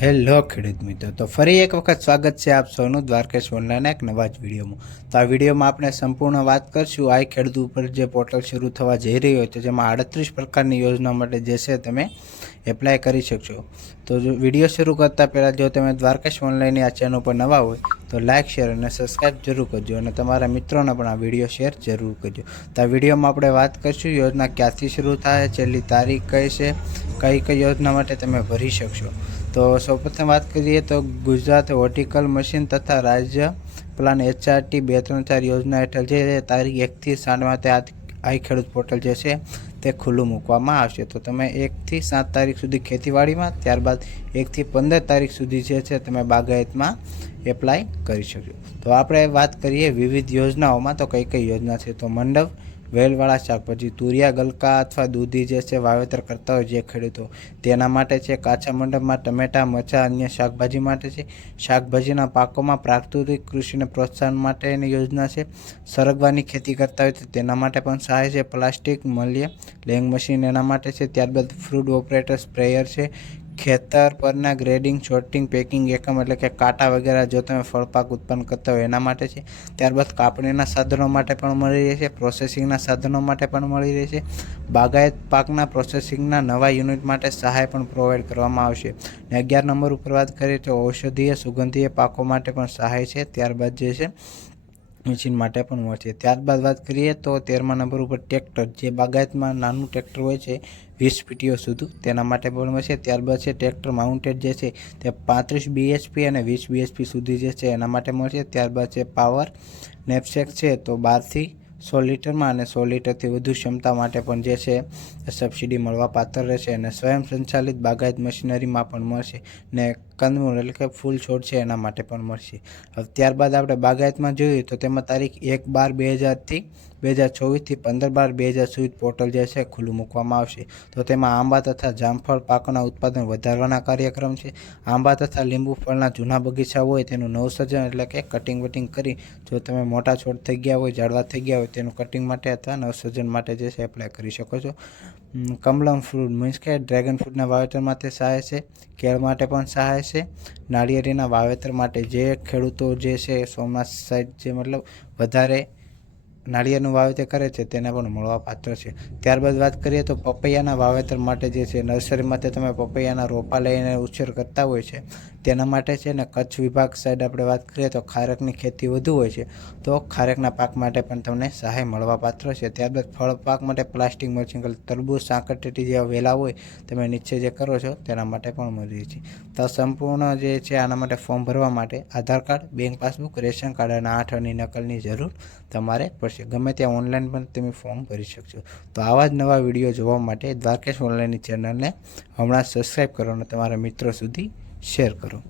Hello ખેડૂત મિત્રો, તો ફરી એક વખત સ્વાગત છે આપ સૌનું દ્વારકેશ ઓનલાઈનના એક નવા જ વિડીયોમાં. તો આ વિડીયોમાં આપણે સંપૂર્ણ વાત કરશું આ ખેડૂત ઉપર જે પોર્ટલ શરૂ થવા જઈ રહ્યું હોય તો જેમાં આડત્રીસ પ્રકારની યોજના માટે જે છે તમે એપ્લાય કરી શકશો. તો જો વીડિયો શરૂ કરતાં પહેલાં જો તમે દ્વારકેશ ઓનલાઈનની આ ચેનલ પર નવા હોય તો લાઇક શેર અને સબસ્ક્રાઈબ જરૂર કરજો અને તમારા મિત્રોને પણ આ વીડિયો શેર જરૂર કરજો. તો આ વિડીયોમાં આપણે વાત કરીશું યોજના ક્યાંથી શરૂ થાય, છેલ્લી તારીખ કઈ છે, કઈ કઈ યોજના માટે તમે ભરી શકશો. તો સૌપ્રથમ વાત કરીએ તો ગુજરાત વર્ટિકલ મશીન તથા રાજ્ય પ્લાન એચઆરટી બે ત્રણ ચાર યોજના હેઠળ જે તારીખ એકથી સાત માટે આ ખેડૂત પોર્ટલ જે છે તે ખુલ્લું મૂકવામાં આવશે. તો તમે એકથી સાત તારીખ સુધી ખેતીવાડીમાં, ત્યારબાદ એકથી પંદર તારીખ સુધી જે છે તમે બાગાયતમાં એપ્લાય કરી શકશો. તો આપણે વાત કરીએ વિવિધ યોજનાઓમાં તો કઈ કઈ યોજના છે? તો મંડપ વેલવાળા શાકભાજી તુરિયા, ગલકા અથવા દૂધી જે છે વાવેતર કરતા હોય જે ખેડૂતો. તેના માટે છે કાચા મંડપમાં ટમેટા, મરચાં, અન્ય શાકભાજી માટે છે. શાકભાજીના પાકોમાં પ્રાકૃતિક કૃષિને પ્રોત્સાહન માટેની યોજના છે. સરગવાની ખેતી કરતા હોય તો તેના માટે પણ સહાય છે. પ્લાસ્ટિક, મલ્ય, લેંગ મશીન એના માટે છે. ત્યારબાદ ફ્રૂટ ઓપરેટર, સ્પ્રેયર છે. ખેતર પરના ગ્રેડિંગ શોર્ટિંગ પેકિંગ એકમ એટલે કે કાંટા વગેરે જો તમે ફળપાક ઉત્પન્ન કરતા હોય એના માટે છે. ત્યારબાદ કાપણીના સાધનો માટે પણ મળી રહેશે પ્રોસેસિંગના સાધનો માટે પણ મળી રહેશે બાગાયત પાકના પ્રોસેસિંગના નવા યુનિટ માટે સહાય પણ પ્રોવાઈડ કરવામાં આવશે. ને અગિયાર નંબર ઉપર વાત કરીએ તો ઔષધીય, સુગંધીય પાકો માટે પણ સહાય છે. ત્યારબાદ જે છે મશીન માટે પણ મળશે ત્યારબાદ વાત કરીએ તો તેરમા નંબર ઉપર ટ્રેક્ટર જે બાગાયતમાં નાનું ટ્રેક્ટર હોય છે, વીસ પીટીઓ સુધી તેના માટે પણ મળશે ત્યારબાદ છે ટ્રેક્ટર માઉન્ટેડ જે છે, તે પાંત્રીસ બીએચપી અને વીસ બીએચપી સુધી જે છે, એના માટે મળશે ત્યારબાદ છે પાવર નેપસેક છે, તો બારથી સો લીટરમાં અને સો લીટરથી વધુ ક્ષમતા માટે પણ જે છે સબસિડી મળવા પાત્ર રહેશે અને સ્વયં સંચાલિત બાગાયત મશીનરીમાં પણ મળશે. ને કંદમૂળ એટલે કે ફૂલ છોડ છે એના માટે પણ મળશે. હવે ત્યારબાદ આપણે બાગાયતમાં જોઈએ તો તેમાં તારીખ એક બાર બે હજારથી બે હજાર ચોવીસથી પંદર બાર બે હજાર સુધી પોર્ટલ જે છે ખુલ્લું મૂકવામાં આવશે. તો તેમાં આંબા તથા જામફળ પાકોના ઉત્પાદન વધારવાના કાર્યક્રમ છે. આંબા તથા લીંબુ ફળના જૂના બગીચા હોય તેનું નવસર્જન એટલે કે કટિંગ વટિંગ કરી જો તમે મોટા છોડ થઈ ગયા હોય, ઝાડવા થઈ ગયા હોય તેનું કટિંગ માટે અથવા નવસર્જન માટે જે છે એપ્લાય કરી શકો છો. કમલમ ફ્રૂટ મીન્સ કે ડ્રેગન ફ્રૂટના વાવેતર માટે સહાય છે, કેળ માટે પણ સહાય છે, નાળિયેરીના વાવેતર માટે જે ખેડૂતો જે છે, સોમનાથ સાઈડ જે મતલબ વધારે નાળિયેરનું વાવેતર કરે છે, તેને પણ મળવા પાત્ર છે. ત્યારબાદ વાત કરીએ તો પપૈયાના વાવેતર માટે જે છે નર્સરીમાંથી તમે પપૈયાના રોપા લઈને ઉછેર કરતા હોય છે, તેના માટે છે ને કચ્છ વિભાગ સાઈડ આપણે વાત કરીએ તો ખારેકની ખેતી વધુ હોય છે, તો ખારેકના પાક માટે પણ તમને સહાય મળવા પાત્ર છે. ત્યારબાદ ફળ પાક માટે પ્લાસ્ટિક મલ્ચિંગ તરબૂચ સાંકરટેટી જેવા વેલા હોય, તમે નીચે જે કરો છો, તેના માટે પણ મળી છે. તો સંપૂર્ણ જે છે આના માટે ફોર્મ ભરવા માટે Aadhaar card, bank passbook, ration card અને આઠ નકલની જરૂર તમારે પડશે. ગમે ત્યાં ઓનલાઈન પણ તમે ફોર્મ ભરી શકશો. તો આવા જ નવા વીડિયો જોવા માટે દ્વારકેશ ઓનલાઈનની ચેનલને હમણાં સબસ્ક્રાઈબ કરો અને તમારા મિત્રો સુધી શેર કરો.